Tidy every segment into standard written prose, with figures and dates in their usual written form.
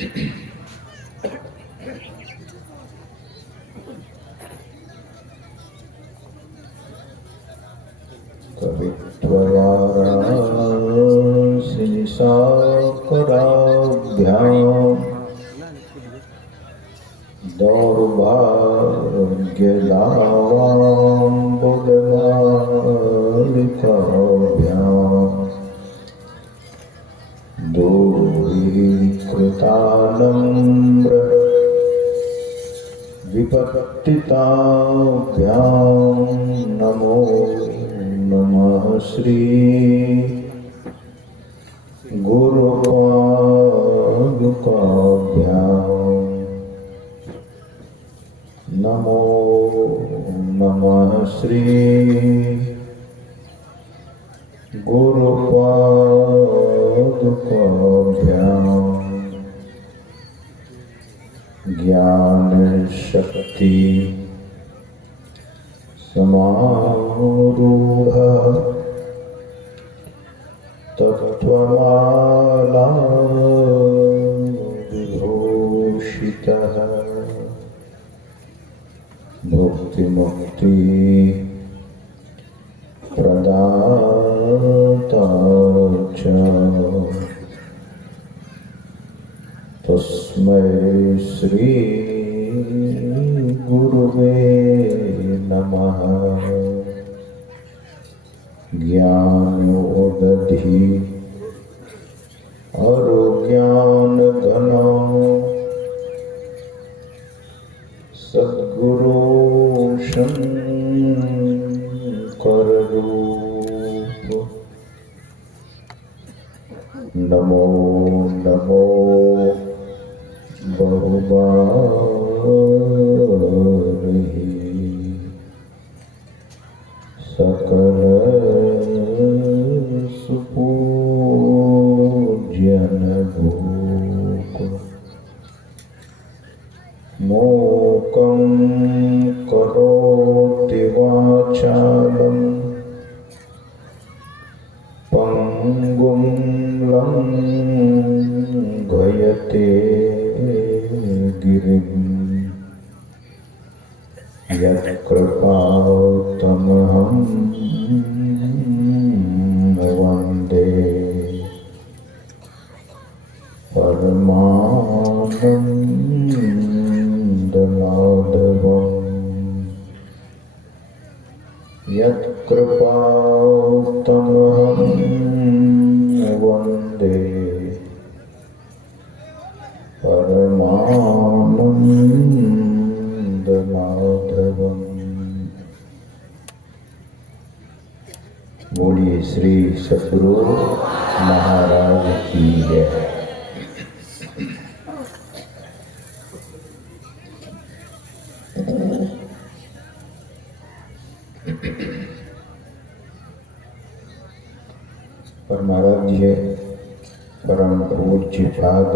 कवित्वराशिनिशाकराभ्याम् दौर्भाग्यलावाम्बुदमालिकाभ्याम् दूरीकृतानम्र विपत्तिताभ्यां नमो नमः श्री गुरुपादुकाभ्यां नमो नमः श्री गुरुपादुकाभ्यां ज्ञान शक्ति समारूढ़ तत्वमाला विभूषितः भुक्ति मुक्ति प्रदाता च तस्मै श्री गुरुवे नमः। ज्ञानोदधि अरुज्ञानघना सद्गुरु शंकररूप नमो नमो बहुबारहि सकल सुपूज्यन भूप मोकं करोति वाचालं पंगुं लंघयते गिरिं यत्कृपातमहं वन्दे परमानन्दमाधवम् यत्कृपातमहं वन्दे परमानन्दमाधवम्। बोलिए श्री सद्गुरु महाराज की जय। परमाराध्य परम पूज्यपाद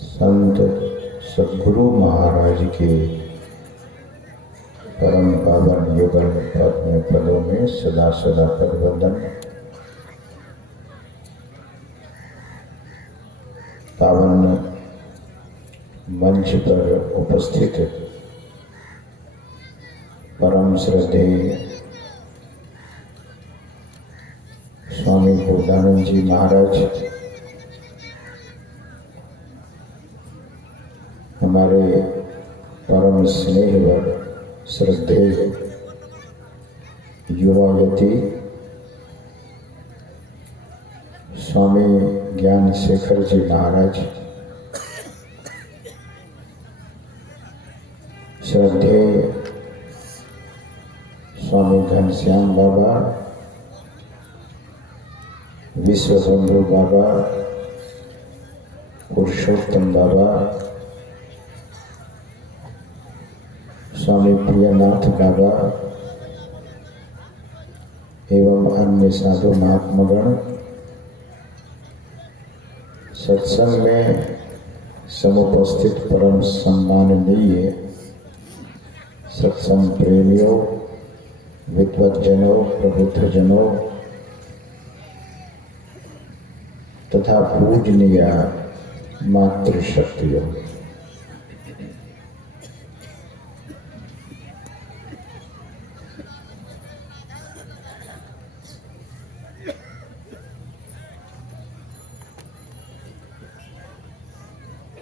संत सद्गुरु महाराज के परम पावन युगल पदों में सदा सदा पद वंदन। पावन मंच पर उपस्थित परम श्रद्धेय स्वामी पूर्णानंद जी महाराज, हमारे परम स्नेहवर श्रद्धेय युवावती स्वामी ज्ञान शेखर जी महाराज, श्रद्धेय स्वामी घनश्याम बाबा, विश्वबंधु बाबा, पुरुषोत्तम बाबा, स्वामी प्रियनाथ बाबा एवं अन्य साधु महात्मागण, सत्संग में समुपस्थित परम सम्माननीय सत्संग प्रेमियों, विद्वज्जनों, प्रबुद्धजनों तथा पूजनीय मातृशक्तियों।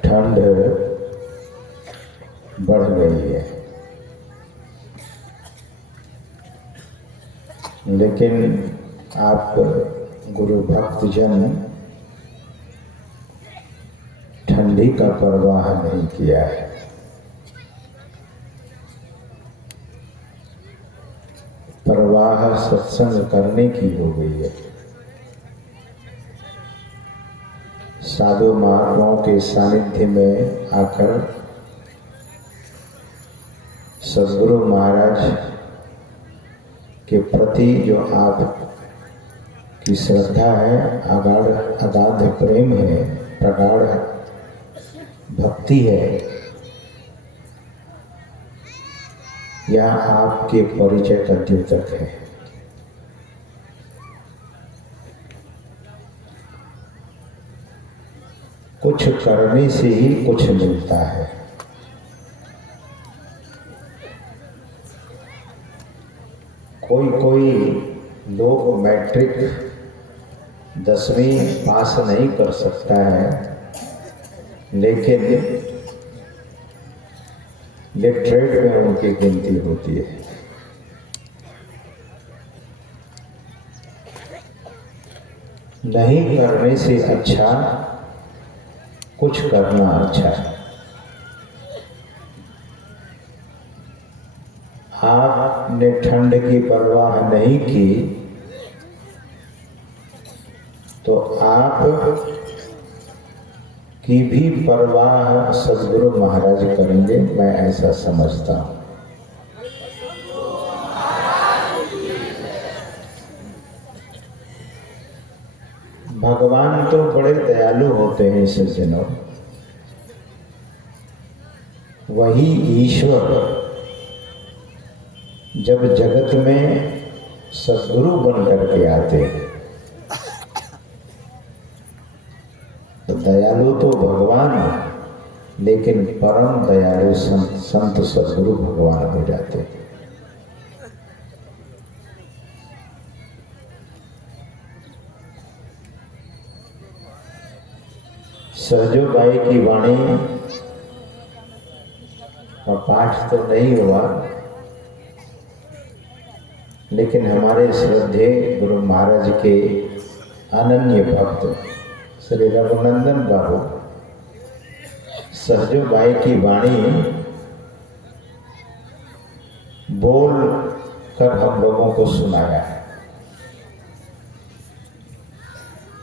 ठंड बढ़ गई है, लेकिन आप गुरु भक्तजन ठंडी का परवाह नहीं किया है। परवाह सत्संग करने की हो गई है। साधु महात्माओं के सानिध्य में आकर सद्गुरु महाराज के प्रति जो आप की श्रद्धा है, अगाध प्रेम है, प्रगाढ़ भक्ति है, यह आपके परिचय का द्योतक है। कुछ करने से ही कुछ मिलता है। कोई लोग मैट्रिक 10वीं पास नहीं कर सकता है, लेकिन लिटरेट में उनकी गिनती होती है। नहीं करने से अच्छा कुछ करना अच्छा है। आपने ठंड की परवाह नहीं की तो आप की भी परवाह सद्गुरु महाराज करेंगे, मैं ऐसा समझता हूँ। भगवान तो बड़े दयालु होते हैं सज्जनों। वही ईश्वर जब जगत में सद्गुरु बन करके आते हैं तो दयालु तो भगवान, लेकिन परम दयालु संत सद्गुरु भगवान हो जाते हैं। सहजोबाई की वाणी का पाठ तो नहीं हुआ, लेकिन हमारे श्रद्धे गुरु महाराज के अनन्य भक्त श्री रघुनंदन बाबू सहजोबाई की वाणी बोल कर हम लोगों को सुनाया।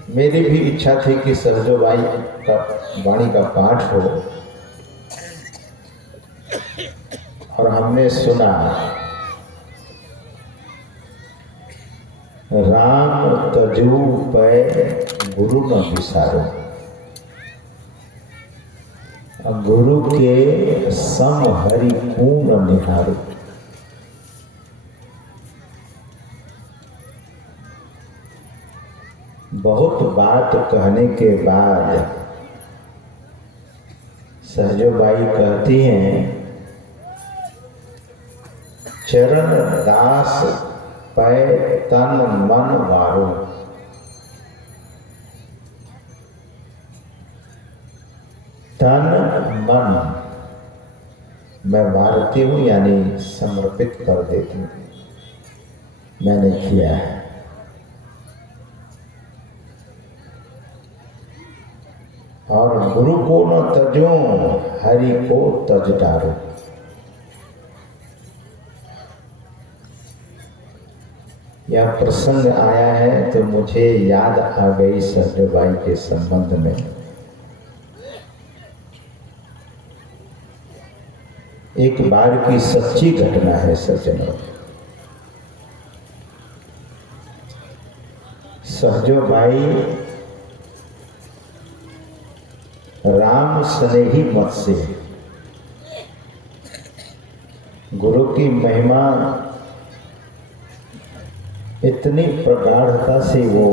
मेरी भी इच्छा थी कि सहजोबाई का वाणी का पाठ हो, और हमने सुना राम तजू पै गुरु न विसारो, गुरु के सम हरि पूर्ण निहारो। बहुत बात कहने के बाद सहजोबाई कहती हैं, चरण दास पै तन मन वारो। तन मन मैं वारती हूँ, यानी समर्पित कर देती हूँ। मैंने किया है। और गुरु को न तजो, हरि को तज डारो। यह प्रसंग आया है तो मुझे याद आ गई सहजोबाई के संबंध में। एक बार की सच्ची घटना है सज्जनों। सहजोबाई राम स्नेही मत से गुरु की महिमा इतनी प्रगाढ़ता से वो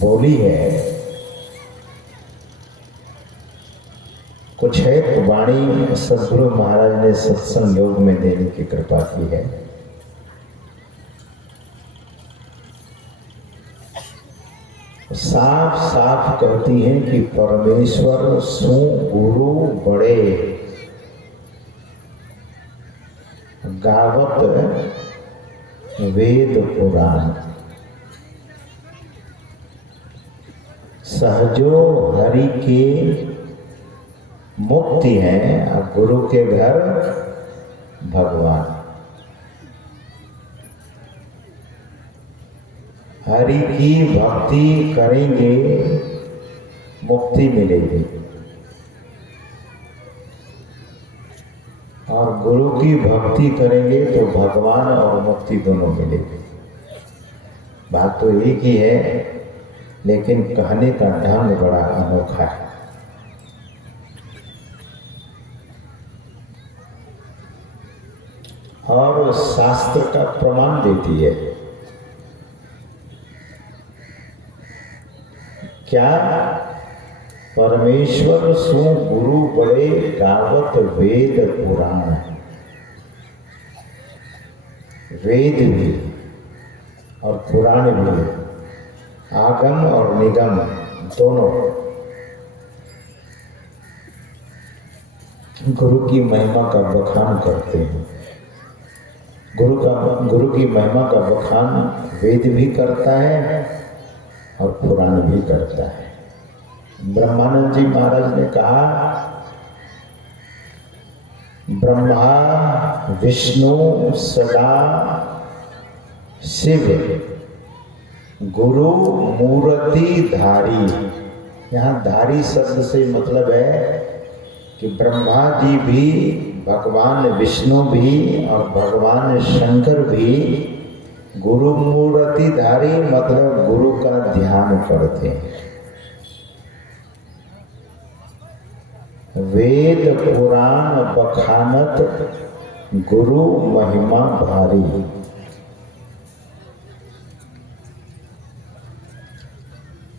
बोली है कुछ है तो वाणी सदगुरु महाराज ने सत्संग योग में देने की कृपा की है। साफ साफ कहती हैं कि परमेश्वर सु गुरु बड़े गावत वेद पुराण, सहजो हरि के मुक्ति है और गुरु के घर भगवान। हरि की भक्ति करेंगे मुक्ति मिलेगी और गुरु की भक्ति करेंगे तो भगवान और मुक्ति दोनों मिलेगी। बात तो एक ही है, लेकिन कहने का ढंग बड़ा अनोखा है। और शास्त्र का प्रमाण देती है। क्या? परमेश्वर सु गुरु बड़े गावत वेद पुराण। वेद भी और पुराण भी, आगम और निगम दोनों गुरु की महिमा का बखान करते हैं। गुरु की महिमा का बखान वेद भी करता है और पुराण भी करता है। ब्रह्मानंद जी महाराज ने कहा, ब्रह्मा विष्णु सदा शिव गुरु मूर्ति धारी। यहाँ धारी शब्द से मतलब है कि ब्रह्मा जी भी, भगवान विष्णु भी और भगवान शंकर भी गुरु मूर्ति धारी, मतलब गुरु का ध्यान करते हैं। वेद पुराण बखानत गुरु महिमा भारी।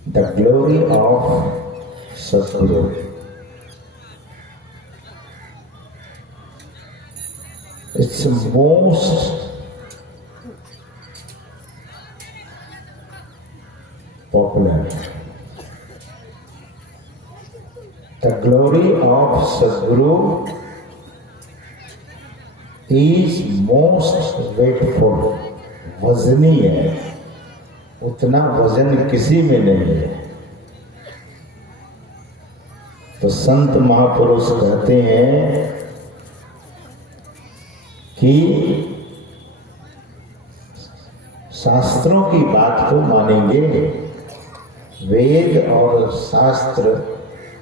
The glory of Sadguru. It's most popular. The glory of Sadguru is most weightful. वजनी है, उतना वजन किसी में नहीं है। तो संत महापुरुष कहते हैं कि शास्त्रों की बात को मानेंगे। वेद और शास्त्र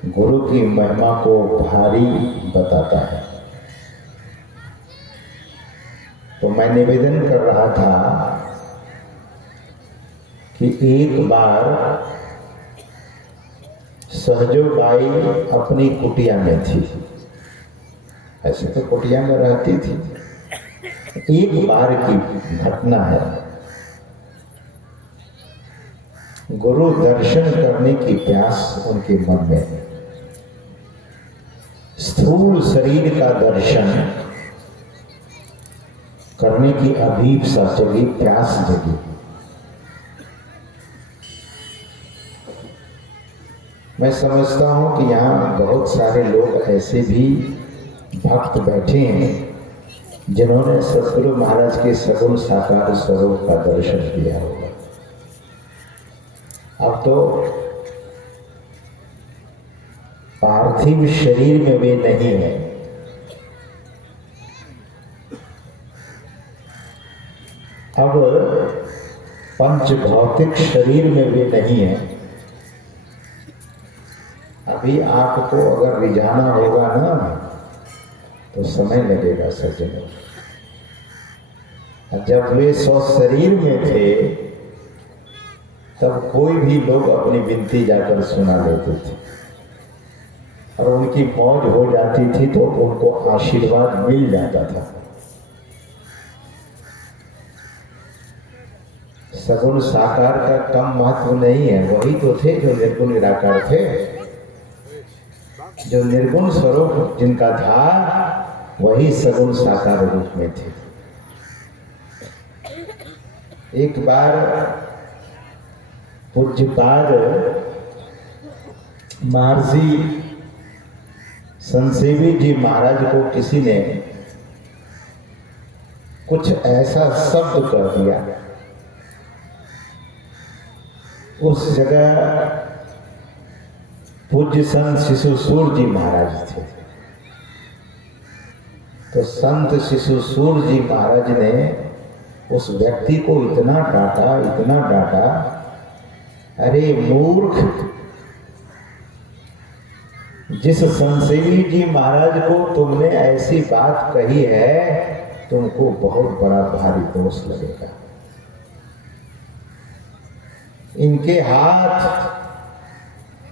गुरु की महिमा को भारी बताता है। तो मैं निवेदन कर रहा था कि एक बार सहजो बाई अपनी कुटिया में थी। ऐसे तो कुटिया में रहती थी। एक बार की घटना है, गुरु दर्शन करने की प्यास उनके मन में। स्थूल शरीर का दर्शन करने की अभीप्सा जगी, प्यास जगी। मैं समझता हूं कि यहाँ बहुत सारे लोग ऐसे भी भक्त बैठे हैं जिन्होंने सद्गुरु महाराज के सगुण साकार स्वरूप का दर्शन किया होगा। अब तो पार्थिव शरीर में वे नहीं है, अब पंच भौतिक शरीर में वे नहीं है। अभी आपको अगर रिझाना होगा ना तो समय लगेगा सज्जनों। जब वे स्व शरीर में थे तब कोई भी लोग अपनी विनती जाकर सुना लेते थे और उनकी मौज हो जाती थी तो उनको आशीर्वाद मिल जाता था। सगुण साकार का कम महत्व नहीं है, वही तो थे जो निर्गुण निराकार थे। जो निर्गुण स्वरूप जिनका था वही सगुण साकार रूप में थे। एक बार पूज्यपाद महर्षि संसेवी जी महाराज को किसी ने कुछ ऐसा शब्द कह दिया, उस जगह पूज्य संत शिशुसूर जी महाराज थे। तो संत शिशुसूर जी महाराज ने उस व्यक्ति को इतना डांटा, अरे मूर्ख, जिस संसेवी जी महाराज को तुमने ऐसी बात कही है, तुमको बहुत बड़ा भारी दोष लगेगा। इनके हाथ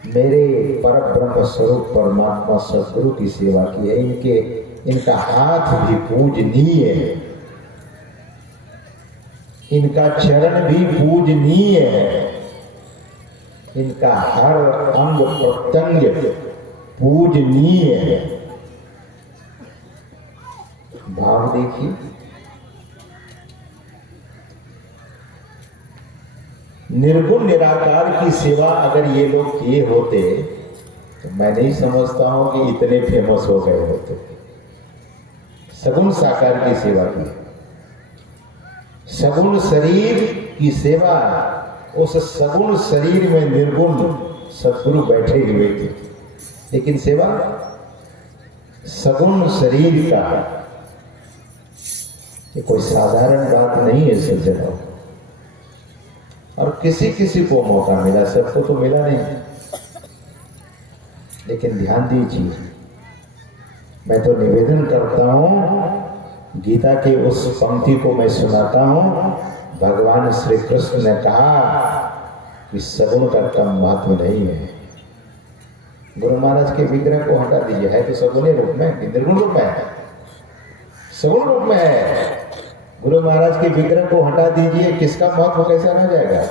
मेरे परब्रह्म स्वरूप परमात्मा सद्गुरु की सेवा की है, इनका हाथ भी पूजनीय है, इनका चरण भी पूजनीय है, इनका हर अंग प्रत्यंग पूजनीय है। भाव देखिए, निर्गुण निराकार की सेवा अगर ये लोग किए होते तो मैं नहीं समझता हूं कि इतने फेमस हो गए होते। सगुण साकार की सेवा की, सगुण शरीर की सेवा, उस सगुण शरीर में निर्गुण सद्गुरु बैठे हुए थे, लेकिन सेवा सगुण शरीर का है। ये कोई साधारण बात नहीं है सज्जनों। और किसी किसी को मौका मिला, सबको तो मिला नहीं। लेकिन ध्यान दीजिए, मैं तो निवेदन करता हूं, गीता के उस पंक्ति को मैं सुनाता हूं। भगवान श्री कृष्ण ने कहा कि सगुण का कम महत्व नहीं है। गुरु महाराज के विग्रह को हटा दीजिए, है तो सगुण रूप में, निर्गुण रूप में है, सगुण रूप में है। गुरु महाराज के विग्रह को हटा दीजिए, किसका महत्व कैसा रह जाएगा?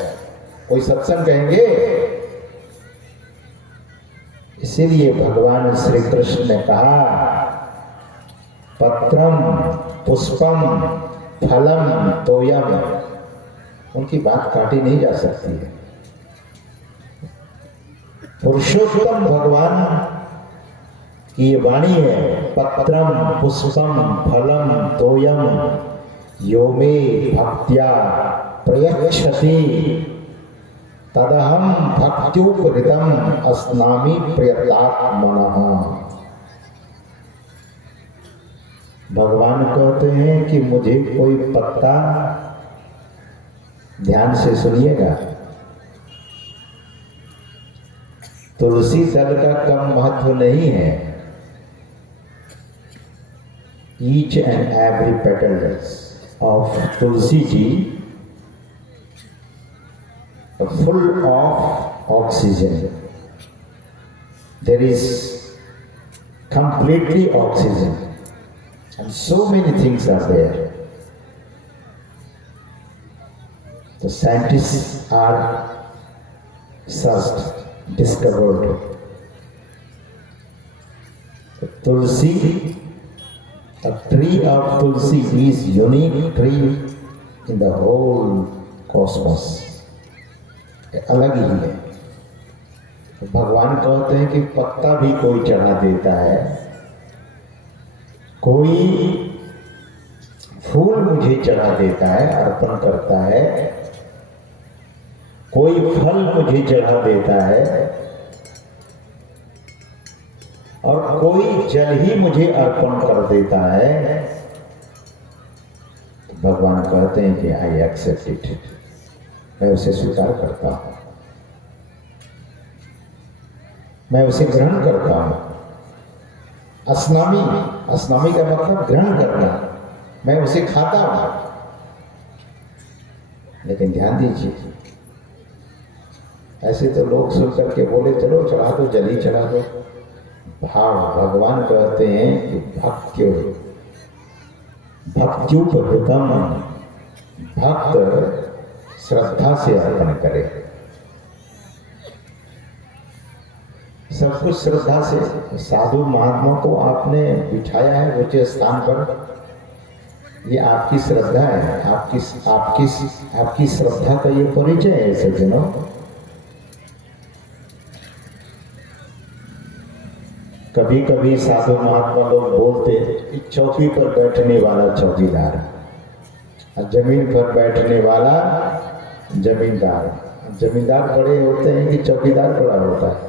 कोई सत्संग कहेंगे? इसीलिए भगवान श्री कृष्ण ने कहा, पत्रम पुष्पम फलम तोयम। उनकी बात काटी नहीं जा सकती है। पुरुषोत्तम भगवान की ये वाणी है, पत्रम पुष्पम फलम तोयम यो मे भक्त्या प्रयच्छति तदहम भक्त्युपहृतम अस्नामि प्रयतात्मनः। भगवान कहते हैं कि मुझे कोई पत्ता, ध्यान से सुनिएगा, तुलसी दल का कम महत्व नहीं है। Each and every petals of Tulsi ji are full of oxygen. There is completely oxygen, and so many things are there. The scientists are searched, discovered. The Tulsi, a tree of Tulsi is unique tree in the whole cosmos. अलग ही है। तो भगवान कहते हैं कि पत्ता भी कोई चढ़ा देता है, कोई फूल मुझे चढ़ा देता है, अर्पण करता है, कोई फल मुझे चढ़ा देता है, और कोई जल ही मुझे अर्पण कर देता है। तो भगवान कहते हैं कि आई एक्सेप्ट इट, मैं उसे स्वीकार करता हूं, मैं उसे ग्रहण करता हूं। अस्नामी, अस्नामी का मतलब ग्रहण करना, मैं उसे खाता हूं। लेकिन ध्यान दीजिए, ऐसे तो लोग सुन करके बोले चलो चढ़ा दो, जल ही चढ़ा दो। भाव भगवान कहते हैं कि भक्त्युपहृतम, भक्त श्रद्धा से अर्पण करे। सब कुछ श्रद्धा से साधु महात्मा को आपने बिठाया है ऊंचे स्थान पर, ये आपकी श्रद्धा है, आपकी श्रद्धा का ये परिचय है सज्जनों। कभी कभी साधु महात्मा लोग बोलते कि चौकी पर बैठने वाला चौकीदार और जमीन पर बैठने वाला जमींदार। जमींदार बड़े होते हैं कि चौकीदार बड़ा होता है?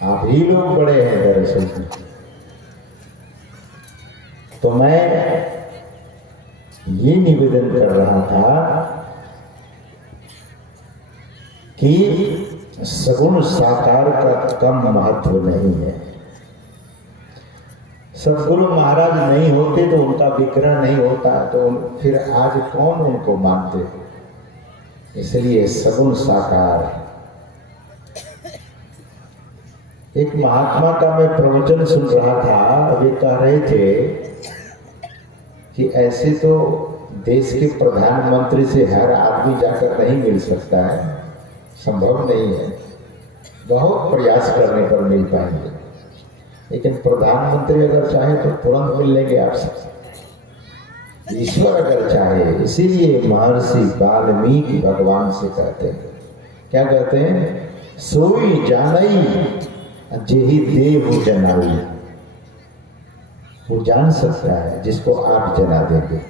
आप ही लोग बड़े हैं दरअसल। तो मैं ये निवेदन कर रहा था कि सगुण साकार का कम महत्व नहीं है। सदगुरु महाराज नहीं होते तो उनका विग्रह नहीं होता, तो फिर आज कौन उनको मानते? इसलिए सगुण साकार। एक महात्मा का मैं प्रवचन सुन रहा था, वे कह रहे थे कि ऐसे तो देश के प्रधानमंत्री से हर आदमी जाकर नहीं मिल सकता है, संभव नहीं है, बहुत प्रयास करने पर मिल पाएंगे। लेकिन प्रधानमंत्री अगर चाहे तो तुरंत मिल लेंगे आपसे, ईश्वर अगर चाहे। इसीलिए महर्षि वाल्मीकि भगवान से कहते हैं, क्या कहते हैं? सोई जानई जेहि देव जनाई। वो जान सकता है जिसको आप जना देंगे।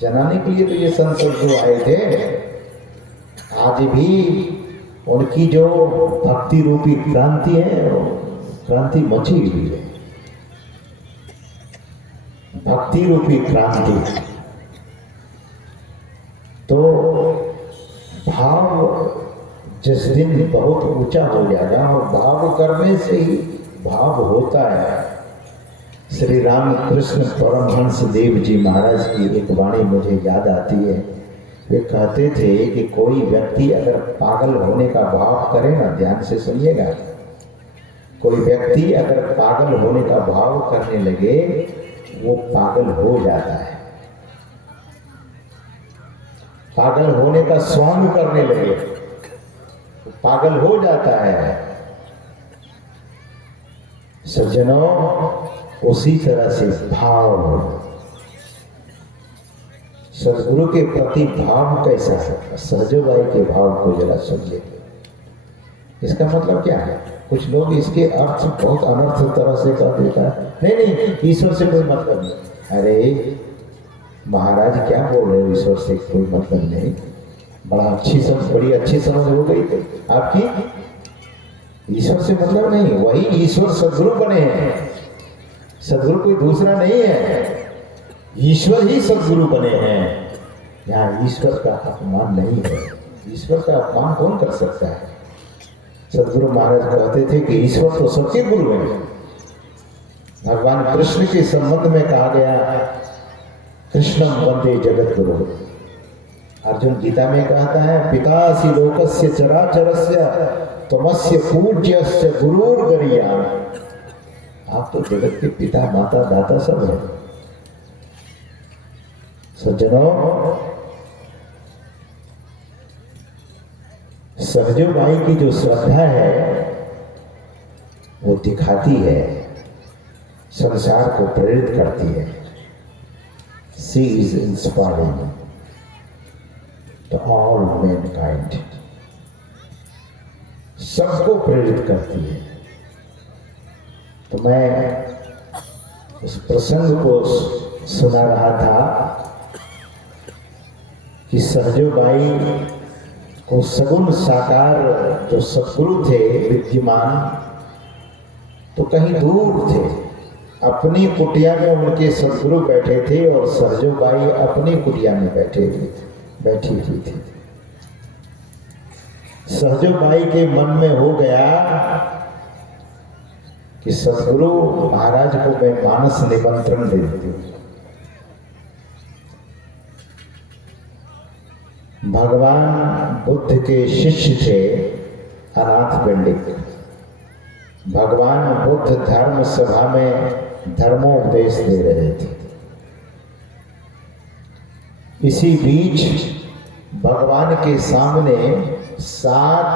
जनाने के लिए तो ये संत जो आए थे, आज भी उनकी जो भक्ति रूपी क्रांति है, क्रांति मची हुई है, भक्ति रूपी क्रांति। तो भाव जिस दिन बहुत ऊंचा हो जाएगा, और भाव करने से ही भाव होता है। श्री रामकृष्ण परमहंस देव जी महाराज की एक वाणी मुझे याद आती है। वे कहते थे कि कोई व्यक्ति अगर पागल होने का भाव करे ना, ध्यान से सुनिएगा, कोई व्यक्ति अगर पागल होने का भाव करने लगे, वो पागल हो जाता है। पागल होने का स्वांग करने लगे तो पागल हो जाता है। सज्जनों, उसी तरह से भाव, सदगुरु के प्रति भाव कैसा है? सहजोबाई के भाव को जरा समझिए। इसका मतलब क्या है? कुछ लोग इसके अर्थ बहुत अनर्थ तरह से कह देता है, नहीं ईश्वर से कोई मतलब नहीं। अरे महाराज क्या बोल रहे हो, ईश्वर से कोई मतलब नहीं? बड़ी अच्छी समझ हो गई थी आपकी। ईश्वर से मतलब नहीं, वही ईश्वर सदगुरु बने हैं। सदगुरु कोई दूसरा नहीं है, ईश्वर ही सदगुरु बने हैं। यहाँ ईश्वर का अपमान नहीं है। ईश्वर का अपमान कौन कर सकता है? सदगुरु महाराज कहते थे कि ईश्वर तो सबके गुरु हैं। भगवान कृष्ण के संबंध में कहा गया, कृष्णम वंदे जगत गुरु। अर्जुन गीता में कहता है, पितासि लोकस्य चराचरस्य त्वमस्य पूज्यस्य गुरुर्गरीया। आप तो जगत के पिता माता दाता सब हैं। सज्जनों, सहजोबाई की जो श्रद्धा है वो दिखाती है, संसार को प्रेरित करती है। She is inspiring to all mankind, सबको प्रेरित करती है। तो मैं उस प्रसंग को सुना रहा था कि सहजोबाई को सगुण साकार जो सदगुरु थे विद्यमान, तो कहीं दूर थे। अपनी कुटिया में उनके सदगुरु बैठे थे और सहजोबाई अपनी कुटिया में बैठी हुई थी। सहजोबाई के मन में हो गया कि सदगुरु महाराज को मैं मानस निमंत्रण दे देती हूँ। भगवान बुद्ध के शिष्य थे अनाथ पंडित। भगवान बुद्ध धर्म सभा में धर्मोपदेश दे रहे थे। इसी बीच भगवान के सामने 7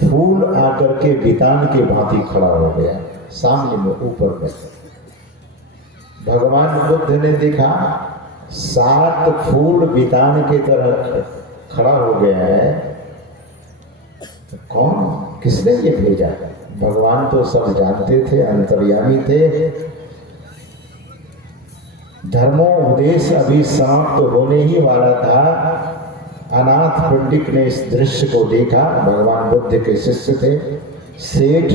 फूल आकर के बितान के भांति खड़ा हो गया सामने में ऊपर में। भगवान बुद्ध ने देखा 7 फूल बितान की तरह खड़ा हो गया है, तो कौन, किसने ये भेजा? भगवान तो सब जानते थे, अंतर्यामी थे। धर्मोपदेश अभी समाप्त होने ही वाला था। अनाथ पंडित ने इस दृश्य को देखा। भगवान बुद्ध के शिष्य थे सेठ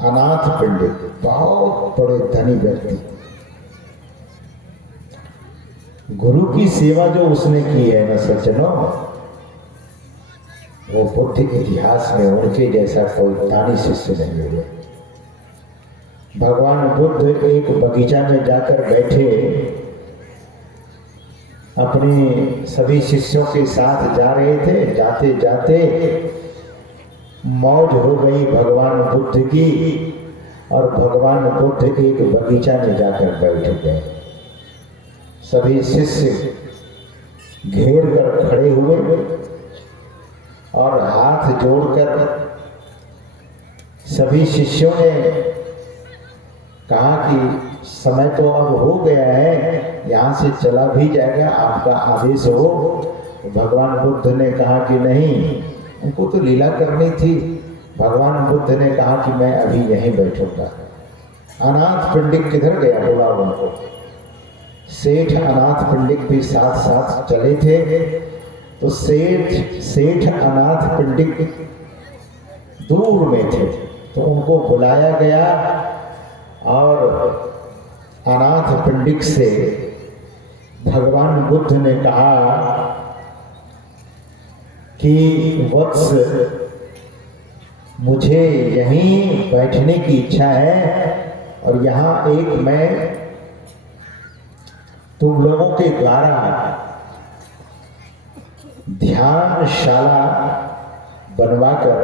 अनाथ पंडित, बहुत बड़े धनी व्यक्ति। गुरु की सेवा जो उसने की है ना सज्जनों, वो बुद्ध इतिहास में उनके जैसा कोई दानी शिष्य नहीं हुए। भगवान बुद्ध एक बगीचा में जाकर बैठे, अपने सभी शिष्यों के साथ जा रहे थे। जाते जाते मौज हो गई भगवान बुद्ध की, और भगवान बुद्ध एक बगीचा में जाकर बैठ गए। सभी शिष्य घेर कर खड़े हुए और हाथ जोड़कर सभी शिष्यों ने कहा कि समय तो अब हो गया है, यहाँ से चला भी जाएगा, आपका आदेश हो। भगवान बुद्ध ने कहा कि नहीं, उनको तो लीला करनी थी। भगवान बुद्ध ने कहा कि मैं अभी यहीं बैठूंगा। अनाथ पंडित किधर गया, बोला उनको। सेठ अनाथ पंडित भी साथ साथ चले थे। तो सेठ अनाथ पंडित दूर में थे, तो उनको बुलाया गया और अनाथ पंडित से भगवान बुद्ध ने कहा कि वत्स, मुझे यहीं बैठने की इच्छा है, और यहाँ एक मैं तुम लोगों के द्वारा ध्यानशाला बनवाकर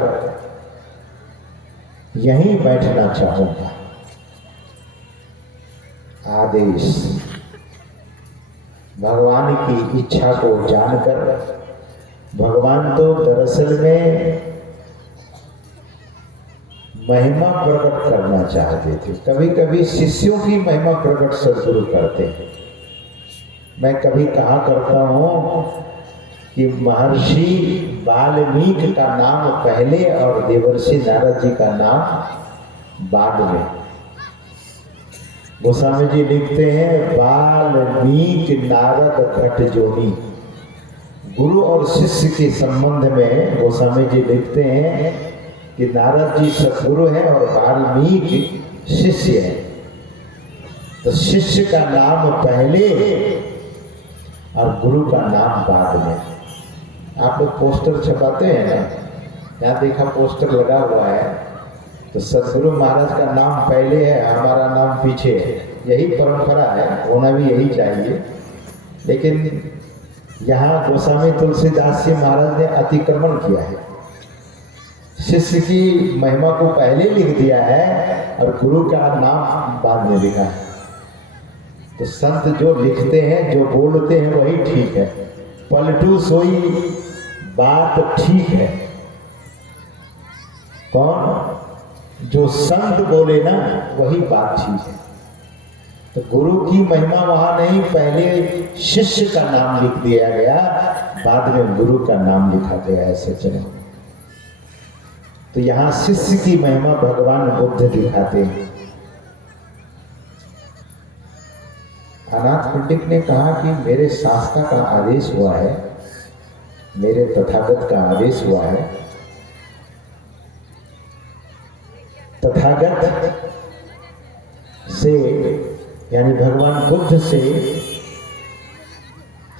यहीं बैठना चाहूंगा। आदेश। भगवान की इच्छा को जानकर, भगवान तो दरअसल में महिमा प्रकट करना चाहते थे। कभी कभी शिष्यों की महिमा प्रकट सदगुरु करते हैं। मैं कभी कहा करता हूँ कि महर्षि वाल्मीकि का नाम पहले और देवर्षि नारद जी का नाम बाद में। गोस्वामी जी लिखते हैं वाल्मीकि नारद घट जोनी। गुरु और शिष्य के संबंध में गोस्वामी जी लिखते हैं कि नारद जी सद्गुरु हैं और वाल्मीकि शिष्य है। तो शिष्य का नाम पहले और गुरु का नाम बाद में। आप लोग पोस्टर छपाते हैं ना, यहाँ देखा पोस्टर लगा हुआ है, तो सदगुरु महाराज का नाम पहले है, हमारा नाम पीछे है। यही परंपरा है, होना भी यही चाहिए। लेकिन यहाँ गोस्वामी तुलसीदास जी महाराज ने अतिक्रमण किया है। शिष्य की महिमा को पहले लिख दिया है और गुरु का नाम बाद में लिखा है। तो संत जो लिखते हैं, जो बोलते हैं, वही ठीक है। पलटू सोई बात ठीक है। कौन? जो संत बोले ना, वही बात ठीक है। तो गुरु की महिमा वहां नहीं, पहले शिष्य का नाम लिख दिया गया, बाद में गुरु का नाम लिखा गया है। सज्जनों, तो यहां शिष्य की महिमा भगवान बुद्ध दिखाते हैं। अनाथ पंडित ने कहा कि मेरे शास्त्र का आदेश हुआ है, मेरे तथागत का आदेश हुआ है। तथागत से यानी भगवान बुद्ध से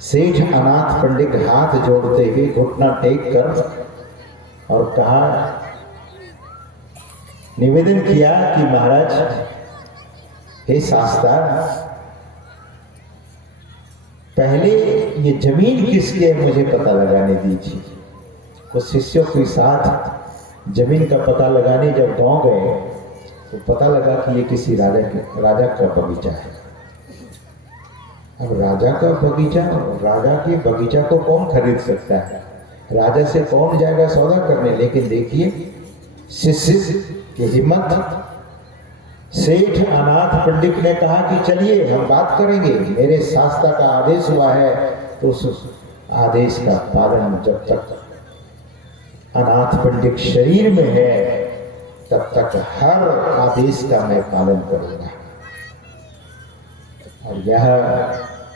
सेठ अनाथ पंडित हाथ जोड़ते हुए घुटना टेक कर और कहा, निवेदन किया कि महाराज, हे शास्ता, पहले ये जमीन किसके है मुझे पता लगाने दीजिए। कुछ शिष्यों के साथ जमीन का पता लगाने जब गांव गए तो पता लगा कि ये किसी राजा का बगीचा है। अब राजा का बगीचा, राजा के बगीचा को कौन खरीद सकता है? राजा से कौन जाएगा सौदा करने? लेकिन देखिए शिष्य की हिम्मत। सेठ अनाथ पंडित ने कहा कि चलिए हम बात करेंगे, मेरे शास्त्र का आदेश हुआ है तो उस आदेश का पालन, जब तक अनाथ पंडित शरीर में है तब तक हर आदेश का मैं पालन करूंगा। और यह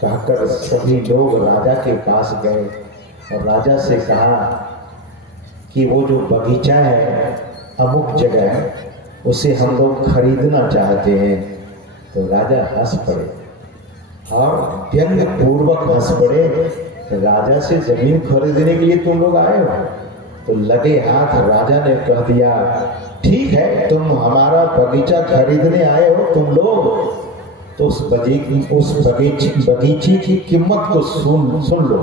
कहकर सभी लोग राजा के पास गए और राजा से कहा कि वो जो बगीचा है अमुक जगह है, उसे हम लोग खरीदना चाहते हैं। तो राजा हंस पड़े और व्यंग पूर्वक हंस पड़े, राजा से जमीन खरीदने के लिए तुम लोग आए हो? तो लगे हाथ राजा ने कह दिया, ठीक है, तुम हमारा बगीचा खरीदने आए हो तुम लोग, तो उस बगीचे की कीमत को सुन लो,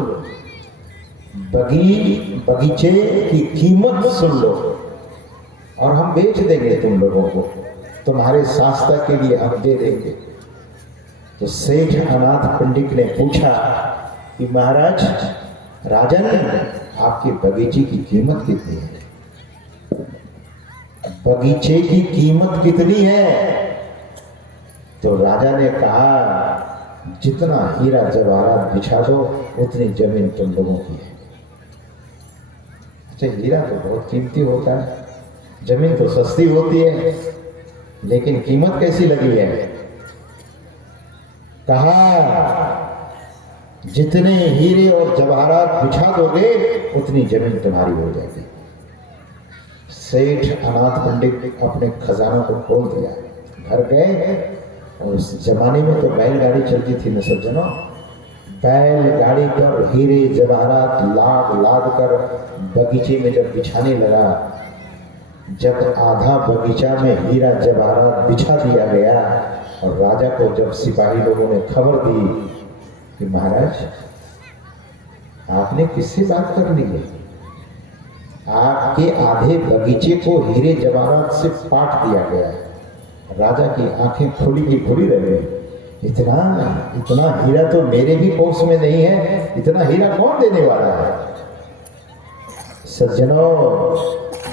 बगीचे की कीमत सुन लो और हम बेच देंगे तुम लोगों को, तुम्हारे शास्त्र के लिए हम दे देंगे। तो सेठ अनाथ पंडित ने पूछा कि महाराज, राजन, आपके बगीचे की कीमत कितनी है? बगीचे की कीमत कितनी है? तो राजा ने कहा, जितना हीरा जवाहरात बिछा दो उतनी जमीन तुम लोगों की है। अच्छा, हीरा तो बहुत कीमती होता है, जमीन तो सस्ती होती है, लेकिन कीमत कैसी लगी है? कहा, जितने हीरे और जवाहरात बिछा दोगे उतनी जमीन तुम्हारी हो जाएगी। सेठ अनाथ पंडित अपने खजानों को खोल दिया, घर गए और उस जमाने में तो बैलगाड़ी चलती थी न सज्जनों, बैलगाड़ी पर हीरे जवाहरात लाद लाद कर बगीचे में जब बिछाने लगा, जब आधा बगीचा में हीरा जवाहरात बिछा दिया गया और राजा को जब सिपाही लोगों ने खबर दी कि महाराज, आपने किससे बात कर ली है? आपके आधे बगीचे को हीरे जवाहरात से पाट दिया गया है। राजा की आंखें खुली की खुली रह गई। इतना हीरा तो मेरे भी पहुंच में नहीं है, इतना हीरा कौन देने वाला है? सज्जनों,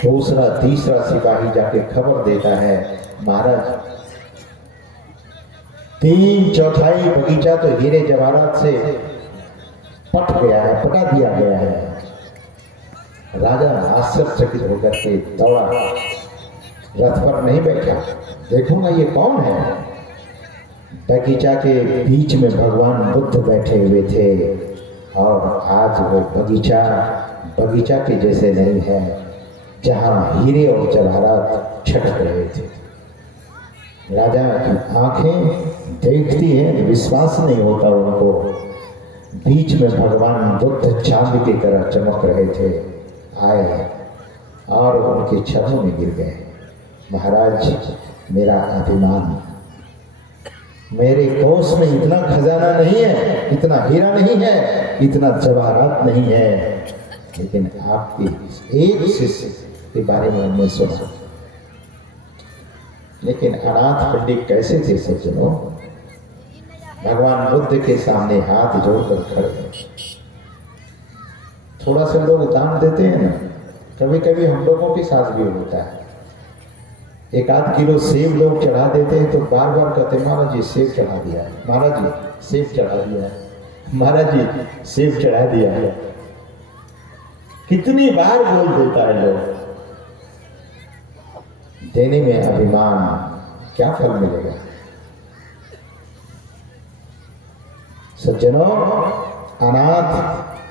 दूसरा तीसरा सिपाही जाके खबर देता है, महाराज, 3/4 बगीचा तो हीरे जवाहरात से पट गया है, पटा दिया गया है। राजा आश्चर्यचकित होकर के दौड़ा, रथ पर नहीं बैठा, देखूंगा ये कौन है। बगीचा के बीच में भगवान बुद्ध बैठे हुए थे और आज वो बगीचा के जैसे नहीं है, जहां हीरे और जवाहरात छटक रहे थे। राजा की आंखें देखती हैं, विश्वास नहीं होता उनको। बीच में भगवान बुद्ध चांद की तरह चमक रहे थे, आए और उनके चरणों में गिर गए। महाराज, मेरा अभिमान, मेरे कोष में इतना खजाना नहीं है, इतना हीरा नहीं है, इतना जवाहरात नहीं है, लेकिन आपकी एक शिष्य के बारे में हमने सुना। लेकिन अनाथ पंडित कैसे थे सज्जनों? भगवान बुद्ध के सामने हाथ जोड़कर खड़े। थोड़ा सा लोग दान देते हैं ना, कभी कभी हम लोगों के साथ भी होता है। 1-8 किलो सेब लोग चढ़ा देते हैं तो बार बार कहते, महाराज जी सेब चढ़ा दिया है, महाराज जी सेब चढ़ा दिया है, महाराज जी सेब चढ़ा दिया है। कितनी बार बोल देता है लोग। देने में अभिमान, क्या फल मिलेगा? सज्जनों, अनाथ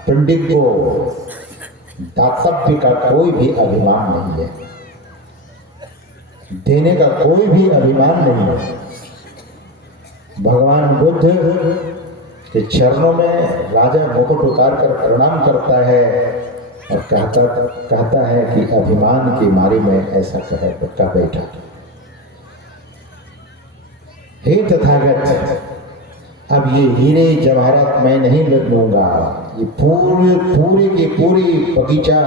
पंडित को दातव्य का कोई भी अभिमान नहीं है, देने का कोई भी अभिमान नहीं है। भगवान बुद्ध के चरणों में राजा मुकुट उतार कर प्रणाम करता है और कहता है कि अभिमान के मारे में ऐसा कह बैठा। हे तथागत, अब ये हीरे जवाहरात मैं नहीं लूंगा, ये पूरे के पूरे बगीचा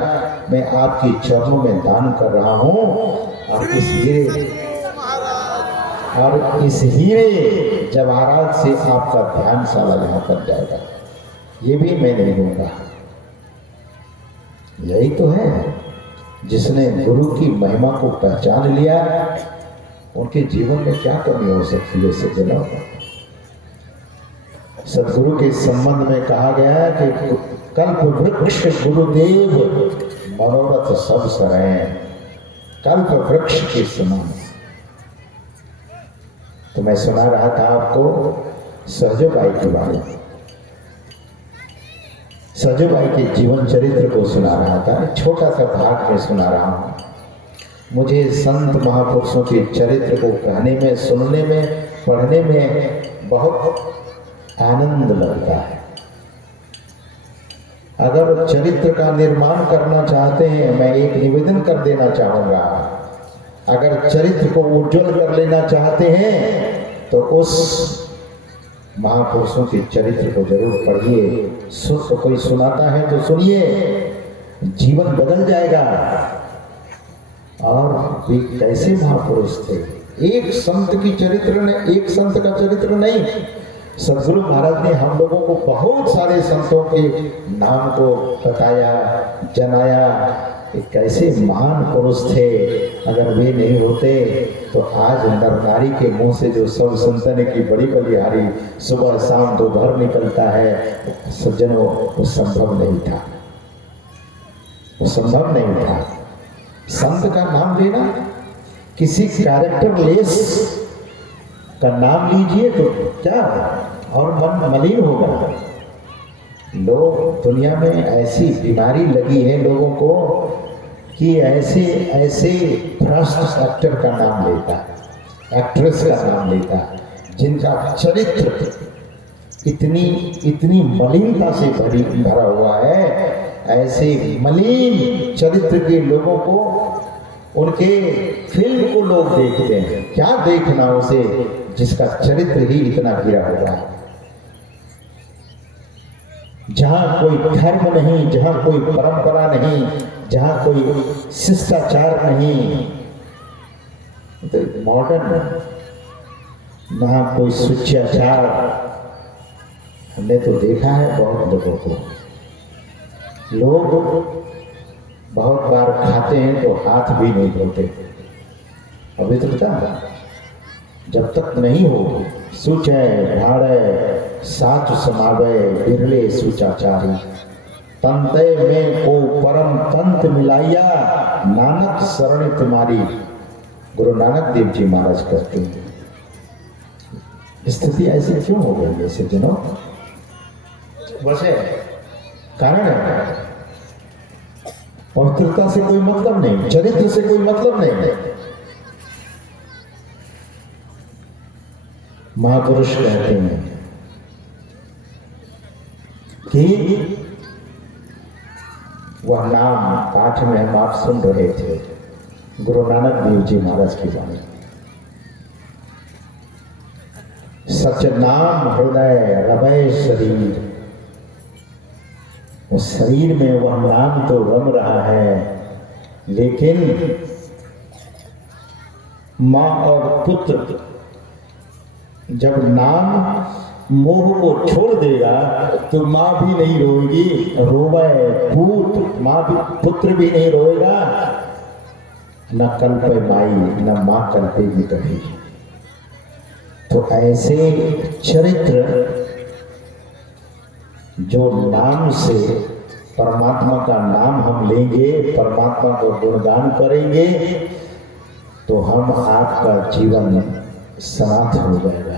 मैं आपके चरणों में दान कर रहा हूं और इस हीरे जवाहरात से आपका ध्यानशाला यहाँ पर जाएगा, ये भी मैं नहीं लूंगा। यही तो है, जिसने गुरु की महिमा को पहचान लिया, उनके जीवन में क्या कमी हो सकती है सज्जनों। सदगुरु के संबंध में कहा गया है कि कल्प वृक्ष गुरुदेव मनोरथ सब सरे, कल्प वृक्ष के समान। तो मैं सुना रहा था आपको सहजोबाई की बाणी, सहजोबाई के जीवन चरित्र को सुना रहा था, छोटा सा भाग में सुना रहा हूं। मुझे संत महापुरुषों के चरित्र को कहने में, सुनने में, पढ़ने में बहुत आनंद लगता है। अगर चरित्र का निर्माण करना चाहते हैं, मैं एक निवेदन कर देना चाहूंगा, अगर चरित्र को उज्जवल कर लेना चाहते हैं तो उस महापुरुषों के चरित्र को जरूर पढ़िए। तो कोई सुनाता है तो सुनिए, जीवन बदल जाएगा। और वे कैसे महापुरुष थे, एक संत की चरित्र ने, एक संत का चरित्र नहीं, सदगुरु महाराज ने हम लोगों को बहुत सारे संतों के नाम को बताया, जनाया, कैसे महान पुरुष थे। अगर वे नहीं होते तो आज नर नारी के मुंह से जो सब संतन की बड़ी बलिहारी सुबह शाम दोपहर निकलता है, सज्जनों, वो संभव नहीं था, वो संभव नहीं था। संत का नाम लेना, किसी कैरेक्टर लेस का नाम लीजिए तो क्या और मन मलिन होगा। लोग, दुनिया में ऐसी बीमारी लगी है लोगों को कि ऐसे ऐसे भ्रष्ट एक्टर का नाम लेता है, एक्ट्रेस का नाम लेता है, जिनका चरित्र इतनी मलिनता से भरा हुआ है। ऐसे मलिन चरित्र के लोगों को, उनके फिल्म को लोग देखते हैं, क्या देखना उसे जिसका चरित्र ही इतना गिरा हुआ है। जहां कोई धर्म नहीं, जहां कोई परंपरा नहीं, जहां कोई शिष्टाचार नहीं, तो मॉडर्न, ना कोई शिष्टाचार। हमने तो देखा है बहुत लोगों को, लोग बहुत बार खाते हैं तो हाथ भी नहीं धोते। पवित्रता जब तक नहीं हो, सुचै भाड़े साच समावे बिरले सुचाचारी, तंते में को परम तंत मिलाइया, नानक शरण तुम्हारी। गुरु नानक देव जी महाराज कहते हैं। स्थिति ऐसी क्यों हो गई है सज्जनों? वैसे कारण है, पवित्रता से कोई मतलब नहीं, चरित्र से कोई मतलब नहीं। महापुरुष कहते हैं कि वह नाम पाठ में हम आप सुन रहे थे, गुरु नानक देव जी महाराज की वाणी। सच नाम हृदय रवै शरीर, उस शरीर में वह नाम तो रम रहा है, लेकिन मां और पुत्र जब नाम मोह को छोड़ देगा तो मां भी नहीं रोएगी, रोवे पूत, मां भी, पुत्र भी नहीं रोएगा, न कल्पे माई, न मां कल्पेगी कभी। तो ऐसे चरित्र जो नाम से, परमात्मा का नाम हम लेंगे, परमात्मा को गुणगान करेंगे, तो हम आपका जीवन सनाथ हो जाएगा।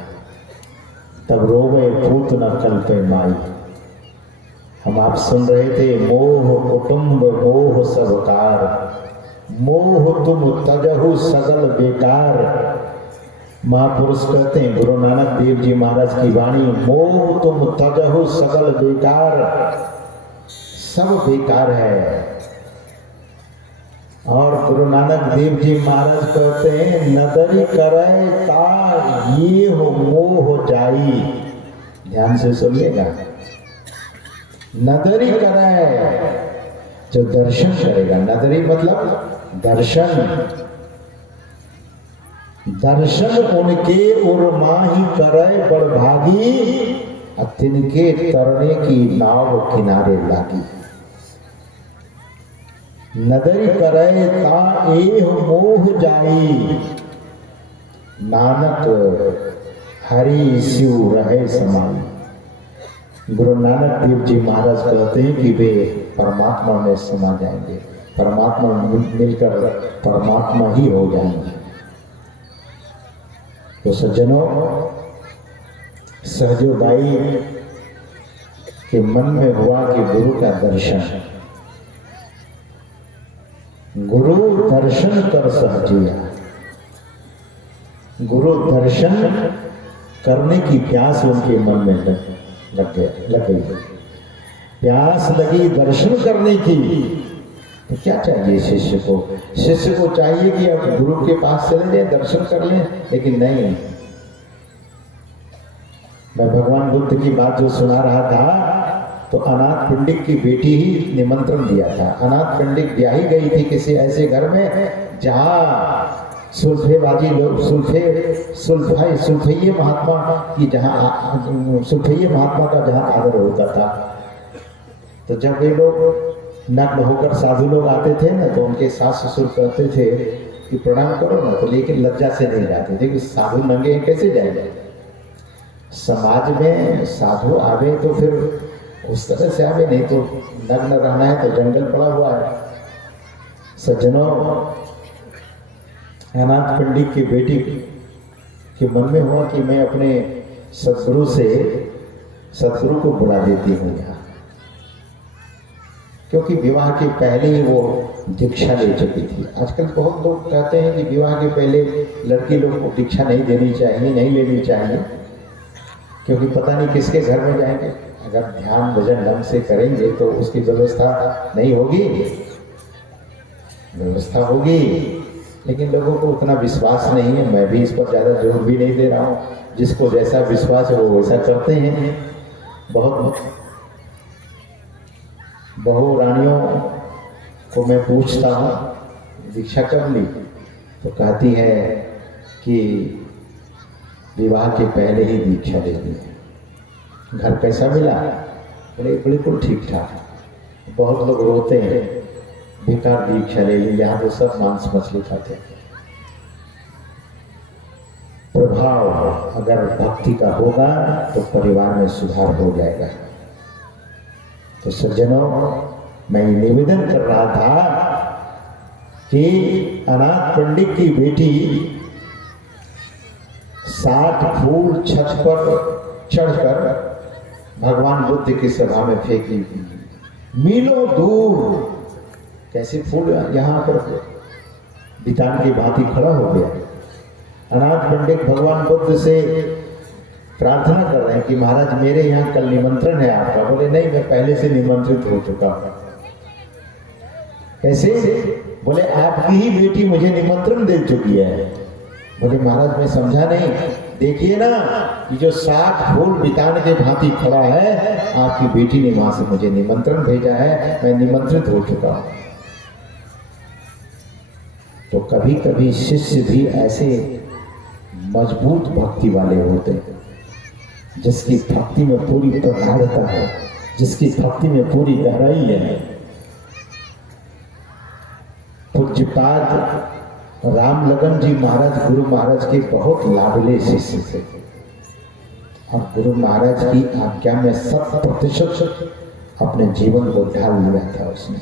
तब रोवे पूत न कल्पे माई। हम आप सुन रहे थे, मोह कुटुंब मोह सबकार, मोह तुम तजहु सगल बेकार। महापुरुष कहते हैं, गुरु नानक देव जी महाराज की वाणी, मोह तुम तजहु सगल बेकार, सब बेकार है। और गुरु नानक देव जी महाराज कहते हैं, नदरी करे ता ये हो मोह जाई। ध्यान से सुनिएगा, नदरी करे, जो दर्शन करेगा, नदरी मतलब दर्शन, दर्शन उनके उर्मा ही करे बड़भागी, तिनके तरने की नाव किनारे लागी। नदरी करे ता एह मोह जाई, नानक हरि शिव रहे समाई। गुरु नानक देव जी महाराज कहते हैं कि वे परमात्मा में समा जाएंगे, परमात्मा मिलकर परमात्मा ही हो जाएंगे। तो सज्जनों, सहजोबाई के मन में हुआ कि गुरु का दर्शन, गुरु दर्शन कर सहजिया, गुरु दर्शन करने की प्यास उनके मन में लग गई। प्यास लगी दर्शन करने की। तो क्या चाहिए शिष्य को? शिष्य को चाहिए कि अब गुरु के पास चले जाए, दर्शन कर लें, लेकिन नहीं। मैं भगवान बुद्ध की बात जो सुना रहा था, तो अनाथ पंडित की बेटी ही निमंत्रण दिया था। अनाथ पंडित ब्याही गई थी किसी ऐसे घर में जहाँ सुल्फेबाजी लोग, सुल्फैये महात्मा की जहाँ, सुल्फैये महात्मा का जहाँ आदर होता था। तो जब वे लोग नग्न होकर साधु लोग आते थे ना, तो उनके सास ससुर कहते थे कि प्रणाम करो ना, तो लेकिन लज्जा से नहीं जाते थे कि साधु नंगे हैं कैसे जाएंगे। समाज में साधु आवे तो फिर उस तरह से आवे, नहीं तो नग्न रहना है तो जंगल पड़ा हुआ है। सज्जनों, अनाथ पंडित की बेटी के मन में हुआ कि मैं अपने सदगुरु को बुला देती हूँ यहाँ, क्योंकि विवाह के पहले ही वो दीक्षा ले चुकी थी। आजकल बहुत लोग कहते हैं कि विवाह के पहले लड़की लोग को दीक्षा नहीं देनी चाहिए, नहीं लेनी चाहिए, क्योंकि पता नहीं किसके घर में जाएंगे। अगर ध्यान भजन ढंग से करेंगे तो उसकी व्यवस्था नहीं होगी, व्यवस्था होगी, लेकिन लोगों को उतना विश्वास नहीं है। मैं भी इस पर ज़्यादा जोर भी नहीं दे रहा हूँ, जिसको जैसा विश्वास है वो वैसा करते हैं। बहुत बहु रानियों को मैं पूछता हूँ दीक्षा कर ली, तो कहती है कि विवाह के पहले ही दीक्षा ले ली। घर कैसा मिला? बिल्कुल ठीक ठाक। बहुत लोग रोते हैं बेकार दीक्षा ले ली, यहाँ तो सब मांस मछली खाते हैं। प्रभाव अगर भक्ति का होगा तो परिवार में सुधार हो जाएगा। तो सज्जनों, मैं ये निवेदन कर रहा था कि अनाथ पंडित की बेटी 60 फूल छत पर चढ़कर भगवान बुद्ध की सभा में फेंकी, मीलों दूर। कैसे फूल यहाँ पर बितान की भांति खड़ा हो गया। अनाथ पंडित भगवान बुद्ध से प्रार्थना कर रहे हैं कि महाराज मेरे यहाँ कल निमंत्रण है आपका। बोले नहीं, मैं पहले से निमंत्रित हो चुका हूँ। कैसे? बोले आपकी ही बेटी मुझे निमंत्रण दे चुकी है। बोले महाराज मैं समझा नहीं। देखिए ना, ये जो 60 फूल बितान के भांति खड़ा है, आपकी बेटी ने वहां से मुझे निमंत्रण भेजा है, मैं निमंत्रित हो चुका हूं। तो कभी कभी शिष्य भी ऐसे मजबूत भक्ति वाले होते हैं, जिसकी भक्ति में पूरी प्रगाढ़ता है, जिसकी भक्ति में पूरी गहराई है। पूज्यपाद राम लगन जी महाराज गुरु महाराज के बहुत लाडले शिष्य थे, और गुरु महाराज की आज्ञा में 100% अपने जीवन को ढाल लिया था उसने।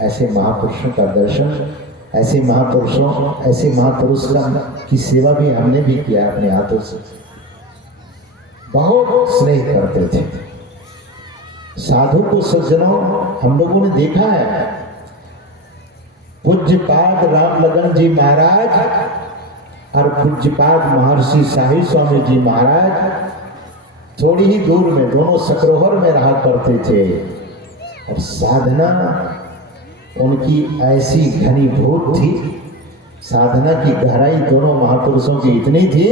ऐसे महापुरुषों का दर्शन, ऐसे महापुरुष की सेवा भी हमने भी किया अपने हाथों से। बहुत स्नेह करते थे साधु को। सज्जनों, हम लोगों ने देखा है, पूज्यपाद राम लगन जी महाराज और पूज्यपाद महर्षि साहिब स्वामी जी महाराज थोड़ी ही दूर में, दोनों सकरोहर में रहा करते थे, और साधना उनकी ऐसी घनीभूत थी, साधना की गहराई दोनों महापुरुषों की इतनी थी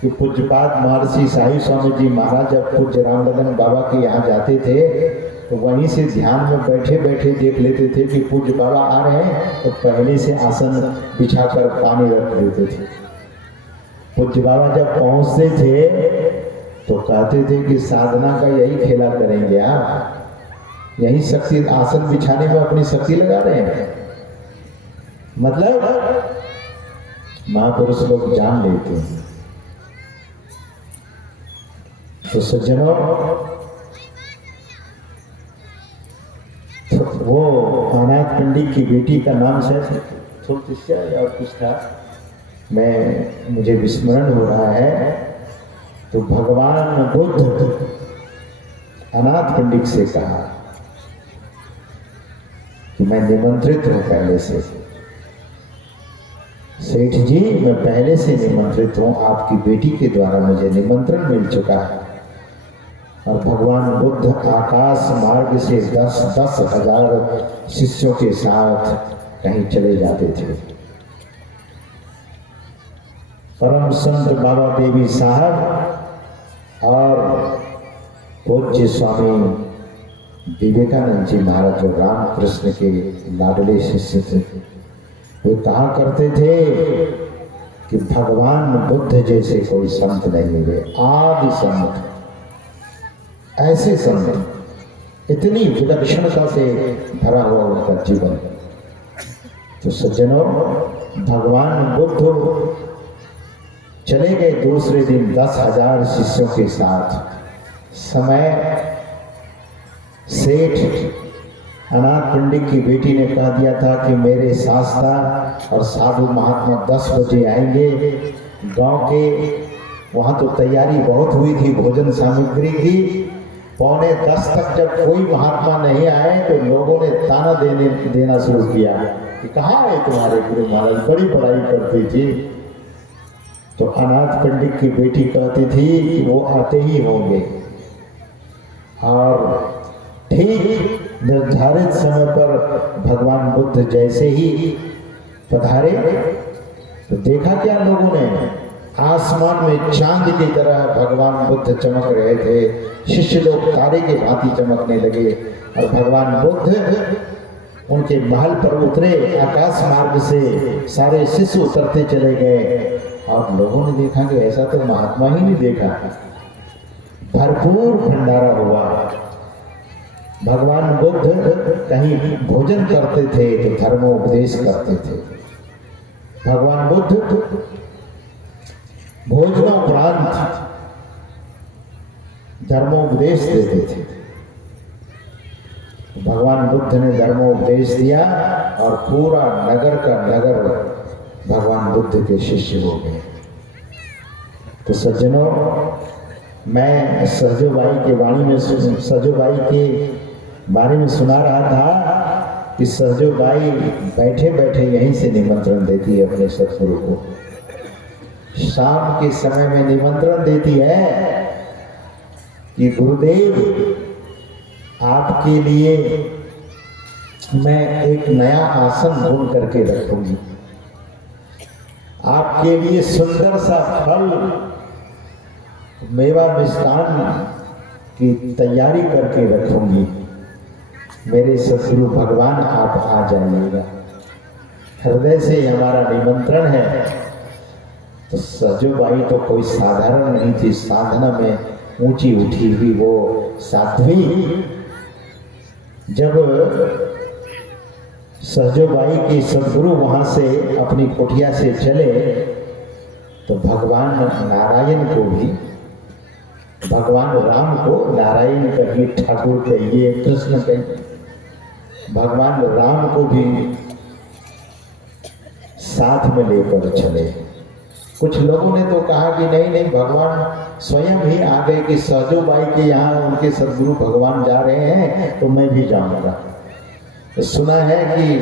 कि पूज्यपाद महर्षि साहिब स्वामी जी महाराज जब पूज्य राम लगन बाबा के यहाँ जाते थे, तो वहीं से ध्यान में बैठे बैठे देख लेते थे कि पूज्य बाबा आ रहे हैं, तो पहले से आसन बिछाकर पानी रख देते थे। पूज्य बाबा जब पहुंचते थे तो कहते थे कि साधना का यही खेला करेंगे आप। यही शक्ति आसन बिछाने में अपनी शक्ति लगा रहे हैं। मतलब महापुरुष लोग जान लेते हैं। तो सज्जनों, तो वो अनाथ पंडित की बेटी का नाम शायद थोतिस्या या और कुछ था, मुझे विस्मरण हो रहा है। तो भगवान बुद्ध अनाथ पंडित से कहा कि मैं निमंत्रित हूं पहले से, सेठ जी मैं पहले से निमंत्रित हूं, आपकी बेटी के द्वारा मुझे निमंत्रण मिल चुका है। और भगवान बुद्ध आकाश मार्ग से 10,000 शिष्यों के साथ कहीं चले जाते थे। परम संत बाबा देवी साहब और पूज्य स्वामी विवेकानंद जी महाराज जो रामकृष्ण के लाडले शिष्य थे, वे कहा करते थे कि भगवान बुद्ध जैसे कोई संत नहीं हुए, आदि संत, ऐसे संत, इतनी विलक्षणता से भरा हुआ उनका जीवन। तो सज्जनों, भगवान बुद्ध चले गए दूसरे दिन 10,000 शिष्यों के साथ। समय सेठ अनाथ पंडित की बेटी ने कह दिया था कि मेरे शास्त्रा और साधु महात्मा 10 बजे आएंगे। गांव के वहाँ तो तैयारी बहुत हुई थी, भोजन सामग्री की। 9:45 तक जब कोई महात्मा नहीं आए तो लोगों ने ताना देना शुरू किया कि कहाँ है तुम्हारे गुरु महाराज, बड़ी पढ़ाई करती थी। तो अनाथ पंडित की बेटी कहती थी कि वो आते ही होंगे। और ठीक निर्धारित समय पर भगवान बुद्ध जैसे ही पधारे तो देखा क्या लोगों ने, आसमान में चांद की तरह भगवान बुद्ध चमक रहे थे। शिष्य लोग तारे के भांति चमकने लगे और भगवान बुद्ध उनके महल पर उतरे। आकाश मार्ग से सारे शिष्य उतरते चले गए और लोगों ने देखा कि ऐसा तो महात्मा ही नहीं देखा। भरपूर भंडारा हुआ। भगवान बुद्ध कहीं भोजन करते थे तो धर्मोपदेश करते थे। भगवान बुद्ध भोजनोपरांत धर्मोपदेश देते थे। भगवान बुद्ध ने धर्मोपदेश दिया और पूरा नगर का नगर भगवान बुद्ध के शिष्य हो गए। तो सज्जनों, मैं सहजोबाई के वाणी में सहजोबाई के बारे में सुना रहा था कि सहजोबाई बैठे बैठे यहीं से निमंत्रण देती है अपने सतगुरु को। शाम के समय में निमंत्रण देती है कि गुरुदेव आपके लिए मैं एक नया आसन ढूंढ करके रखूंगी, आपके लिए सुंदर सा फल मेवा मिष्टान की तैयारी करके रखूंगी। मेरे सद्गुरु भगवान आप आ जाइएगा, हृदय से हमारा निमंत्रण है। तो सहजोबाई तो कोई साधारण नहीं थी, साधना में ऊंची उठी हुई वो साध्वी। जब सहजोबाई के सद्गुरु वहां से अपनी कुटिया से चले तो भगवान नारायण को भी, भगवान राम को नारायण कहिए, ठाकुर कहिए, कृष्ण कहिए, भगवान राम को भी साथ में लेकर चले। कुछ लोगों ने तो कहा कि नहीं नहीं, भगवान स्वयं ही आ गए कि सहजोबाई के यहाँ उनके सद्गुरु भगवान जा रहे हैं तो मैं भी जाऊंगा। तो सुना है कि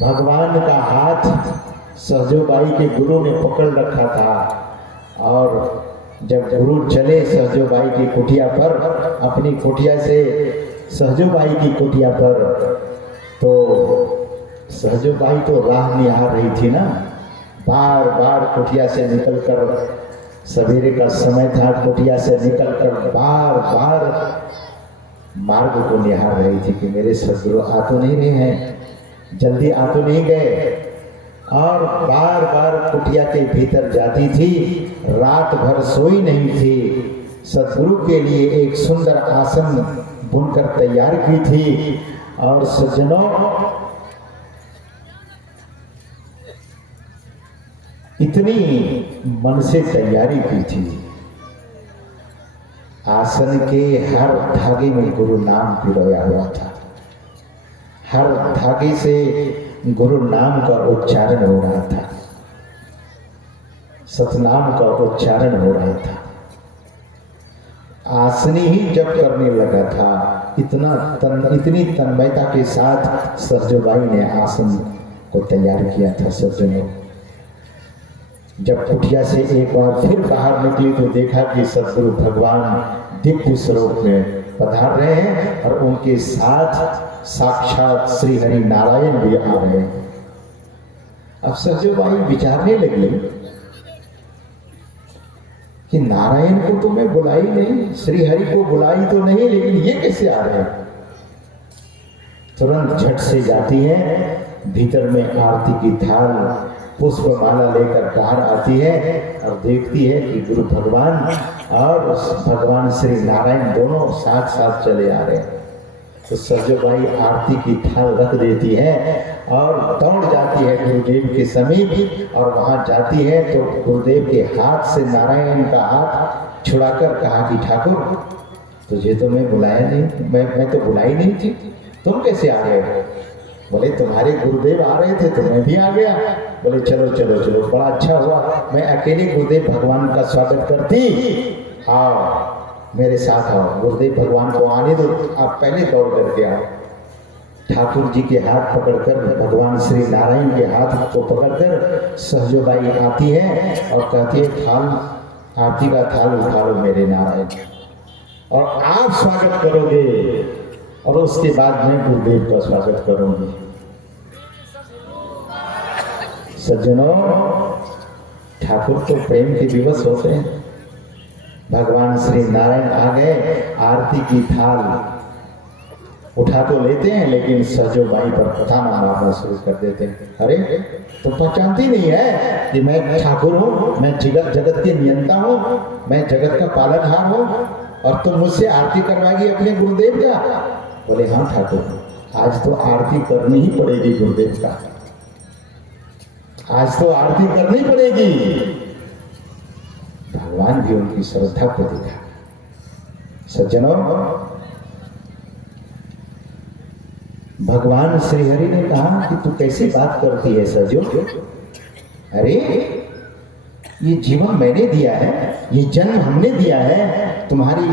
भगवान का हाथ सहजोबाई के गुरु ने पकड़ रखा था और जब गुरु चले सहजोबाई की कुटिया पर, अपनी कुटिया से सहजोबाई की कुटिया पर, तो सहजोबाई तो राह निहार रही थी ना, बार बार कुटिया से निकलकर, सवेरे का समय था, कुटिया से निकलकर बार बार मार्ग को निहार रही थी कि मेरे सद्गुरु आ तो नहीं रहे हैं, जल्दी आ तो नहीं गए। और बार बार कुटिया के भीतर जाती थी, रात भर सोई नहीं थी। सद्गुरु के लिए एक सुंदर आसन बुनकर तैयार की थी। और सज्जनों, इतनी मन से तैयारी की थी, आसन के हर धागे में गुरु नाम पिरोया हुआ था, हर धागे से गुरु नाम का उच्चारण हो रहा था, सतनाम का उच्चारण हो रहा था। आसनी ही जब करने लगा था, इतनी तन्मयता के साथ सरजूबाई ने आसन को तैयार किया था। सज्जनों, जब कुटिया से एक बार फिर बाहर निकली तो देखा कि सदगुरु भगवान दिव्य स्वरूप में पधार रहे हैं और उनके साथ साक्षात श्री हरि नारायण भी आ रहे हैं। अब सरजूबाई विचारने लगी कि नारायण को तो मैं बुलाई नहीं, श्री हरि को बुलाई तो नहीं, लेकिन ये कैसे आ रहे हैं। तुरंत झट से जाती है, भीतर में आरती की थाल पुष्पमाला लेकर बाहर आती है और देखती है कि गुरु भगवान और भगवान श्री नारायण दोनों साथ साथ चले आ रहे हैं। तो सरजूबाई आरती की थाल रख देती है और दौड़ जाती है गुरुदेव के समीप और वहां जाती है तो गुरुदेव के हाथ से नारायण का हाथ छुड़ाकर कहा कि ठाकुर, तुझे तो मैं बुलाया नहीं, मैं तो बुलाई नहीं थी, तुम कैसे आ गए। बोले तुम्हारे गुरुदेव आ रहे थे तो मैं भी आ गया। बोले चलो चलो चलो, बड़ा अच्छा हुआ, मैं अकेले गुरुदेव भगवान का स्वागत करती, आओ मेरे साथ आओ, गुरुदेव भगवान को आने दो, आप पहले दौड़ करके आओ। ठाकुर जी के हाथ पकड़कर, भगवान श्री नारायण के हाथ को पकड़कर सरजूबाई आती है और कहती है थाल, आरती का थाल उठा लो मेरे नारायण, और आप स्वागत करोगे और उसके बाद मैं गुरुदेव का स्वागत करूंगी। सज्जनों, ठाकुर तो प्रेम के विवश होते हैं। भगवान श्री नारायण आ गए, आरती की थाल उठा तो लेते हैं लेकिन सरजूबाई पर पथाना मारना शुरू कर देते हैं। अरे तो पहचानती नहीं है कि मैं ठाकुर हूँ, मैं जगत के नियंता हूँ, मैं जगत का पालनहार हूँ और तुम मुझसे आरती करवाएगी अपने गुरुदेव का। बोले हाँ ठाकुर, आज तो आरती करनी ही पड़ेगी गुरुदेव का, आज तो आरती करनी पड़ेगी। भगवान भी उनकी श्रद्धा को देखा। सज्जनों, भगवान श्री हरि ने कहा कि तू कैसी बात करती है सरजू, अरे ये जीवन मैंने दिया है, ये जन्म हमने दिया है, तुम्हारी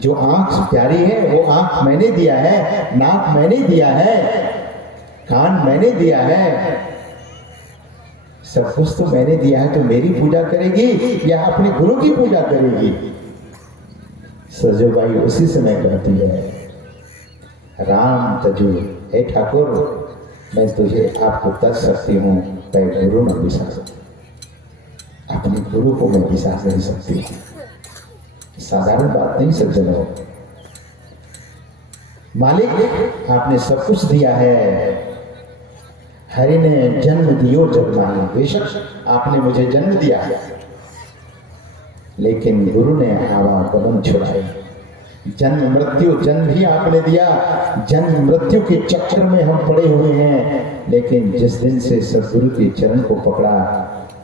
जो आंख प्यारी है वो आंख मैंने दिया है, नाक मैंने दिया है, कान मैंने दिया है, सब कुछ तो मैंने दिया है, तो मेरी पूजा करेगी या अपने गुरु की पूजा करेगी। सरजूबाई उसी समय कहती है, राम तजू, हे ठाकुर, मैं तुझे आपको तज सकती हूँ, तय गुरु न विश्वास, अपने गुरु को मैं विश्वास नहीं सकती। साधारण बात नहीं सज्जनों, मालिक आपने सब कुछ दिया है, हरि ने जन्म दियो जग माही, बेशक आपने मुझे जन्म दिया है, लेकिन गुरु ने आवागमन छुड़ाए, जन्म मृत्यु, जन्म भी आपने दिया, जन्म मृत्यु के चक्कर में हम पड़े हुए हैं, लेकिन जिस दिन से सदगुरु के चरण को पकड़ा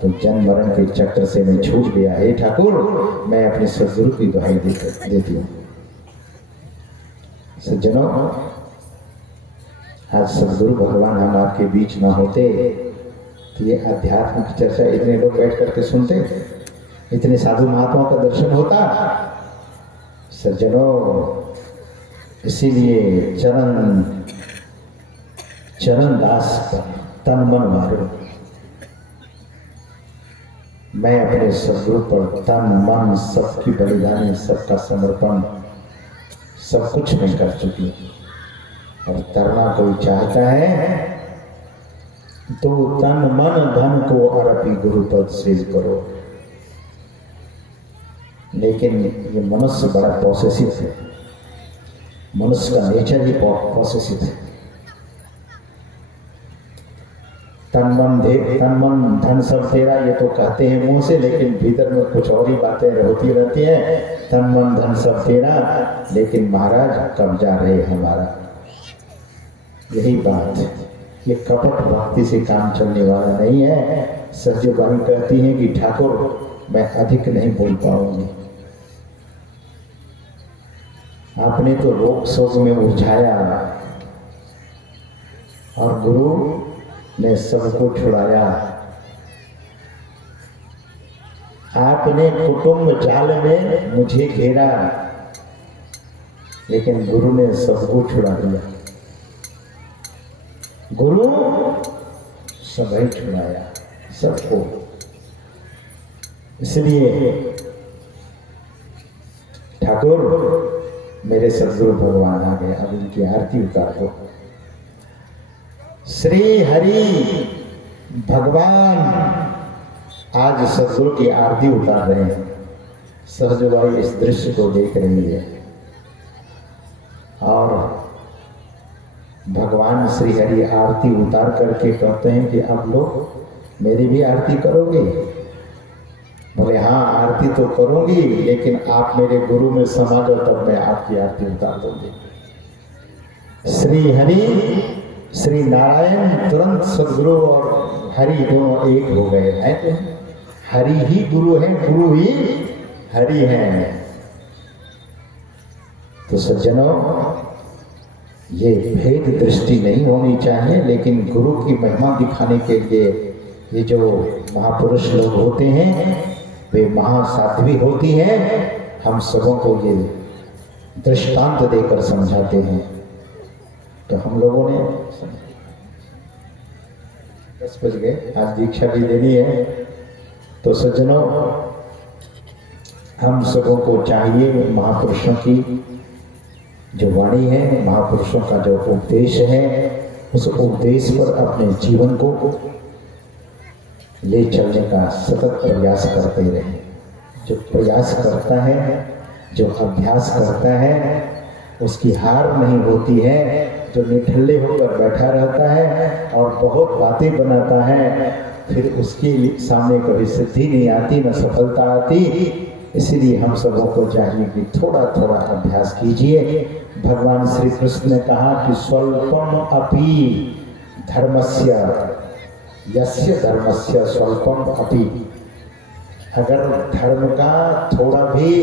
तो जन्म मरण के चक्कर से मैं छूट गया। हे ठाकुर, मैं अपने सदगुरु की दुहाई देती हूँ। सज्जनों, आज सदगुरु भगवान हम आपके बीच ना होते तो ये अध्यात्म की चर्चा इतने लोग बैठ करके सुनते, इतने साधु महात्माओं का दर्शन होता। सज्जनों, इसीलिए चरण दास पर तन मन मारो, मैं अपने सदगुरु पर तन मन सबकी बलिदानी, सबका समर्पण, सब कुछ मैं कर चुकी हूँ। और तरना कोई चाहता है तो तन मन धन को अर्पी गुरु पद सेज करो। लेकिन ये मनुष्य बड़ा पॉसेसिव है, मनुष्य का नेचर ही पॉसेसिव है। तन मन धन सब तेरा, ये तो कहते हैं मुंह से, लेकिन भीतर में कुछ और ही बातें होती रहती हैं। तन मन धन सब तेरा, लेकिन महाराज कब्जा रहे हमारा। यही बात है। ये कपट भक्ति से काम चलने वाला नहीं है। सजो बाई कहती हैं कि ठाकुर मैं अधिक नहीं बोल पाऊंगी, आपने तो रोग शोक में उलझाया और गुरु ने सबको छुड़ाया। आपने कुटुंब जाल में मुझे घेरा, लेकिन गुरु ने सबको छुड़ा दिया। गुरु सभी छुड़ाया सबको। इसलिए ठाकुर मेरे सदगुरु भगवान आ गए, अब इनकी आरती उतार दो। श्री हरि भगवान आज सदगुरु की आरती उतार रहे हैं। सहजबाई इस दृश्य को देख रही है और भगवान श्री हरि आरती उतार करके कहते हैं कि आप लोग मेरी भी आरती करोगे? बोले हाँ आरती तो करूंगी, लेकिन आप मेरे गुरु में समा जाओ तब मैं आपकी आरती उतार दूंगी। श्री हरि श्री नारायण तुरंत सदगुरु और हरि दोनों एक हो गए हैं। तो हरि ही गुरु है, गुरु ही हरि है। तो सज्जनों, ये भेद दृष्टि नहीं होनी चाहिए, लेकिन गुरु की महिमा दिखाने के लिए ये जो महापुरुष लोग होते हैं वे महासाध्वी होती हैं। हम सबों को ये दृष्टांत देकर समझाते हैं। तो हम लोगों ने 10 बज गए, आज दीक्षा भी देनी है। तो सज्जनों, हम सबों को चाहिए महापुरुषों की जो वाणी है, महापुरुषों का जो उपदेश है, उस उपदेश पर अपने जीवन को ले चलने का सतत प्रयास करते रहे। जो प्रयास करता है, जो अभ्यास करता है, उसकी हार नहीं होती है। जो निठल्ले होकर बैठा रहता है और बहुत बातें बनाता है, फिर उसके सामने कभी सिद्धि नहीं आती, न सफलता आती। इसीलिए हम सबों को चाहिए कि थोड़ा थोड़ा अभ्यास कीजिए। भगवान श्री कृष्ण ने कहा कि स्वल्पम अपि धर्मस्य, यस्य धर्मस्य स्वल्पम अपि। अगर धर्म का थोड़ा भी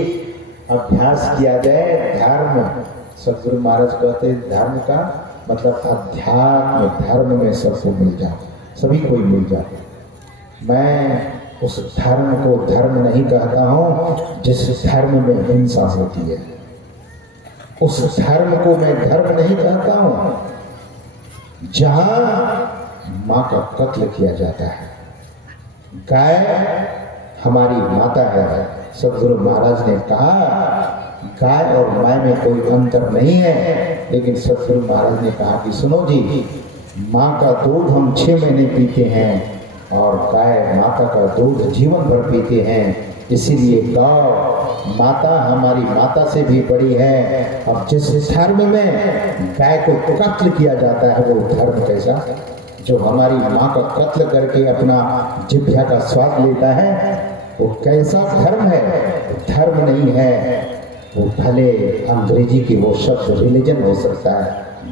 अभ्यास किया जाए, धर्म, सदगुरु महाराज कहते हैं धर्म का मतलब अध्यात्म, धर्म में सबको मिल जाए, सभी को मिल जाए। मैं उस धर्म को धर्म नहीं कहता हूँ जिस धर्म में हिंसा होती है। उस धर्म को मैं धर्म नहीं कहता हूँ जहाँ माँ का कत्ल किया जाता है। गाय हमारी माता है। सदगुरु महाराज ने कहा गाय और माय में कोई अंतर नहीं है, लेकिन सदगुरु महाराज ने कहा कि सुनो जी, माँ का दूध हम 6 महीने पीते हैं और गाय माता का दूध जीवन भर पीते हैं। इसीलिए गौ माता हमारी माता से भी बड़ी है। अब जिस धर्म में गाय को कत्ल किया जाता है वो धर्म कैसा? जो हमारी माँ का कत्ल करके अपना जिह्वा का स्वाद लेता है वो कैसा धर्म है? धर्म नहीं है। वो भले अंग्रेजी की वो शब्द रिलीजन हो सकता है,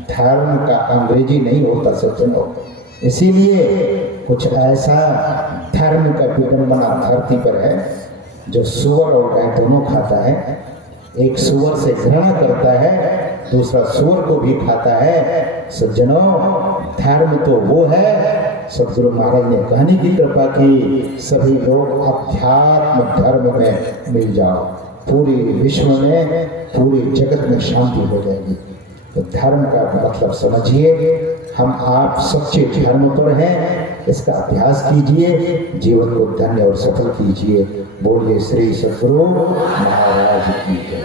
धर्म का अंग्रेजी नहीं होता सज्जनों। इसीलिए कुछ ऐसा धर्म का विडंबना धरती पर है जो सुअर और गाय दोनों खाता है। एक सुअर से घृणा करता है, दूसरा सुअर को भी खाता है। सज्जनों, धर्म तो वो है, सदगुरु महाराज ने कहने की कृपा की, सभी लोग अध्यात्म धर्म में मिल जाओ, पूरे विश्व में, पूरे जगत में शांति हो जाएगी। तो धर्म का मतलब समझिए। हम आप सच्चे धर्म पर हैं, इसका अभ्यास कीजिए, जीवन को धन्य और सफल कीजिए। बोलिए श्री सदगुरु महाराज की जय।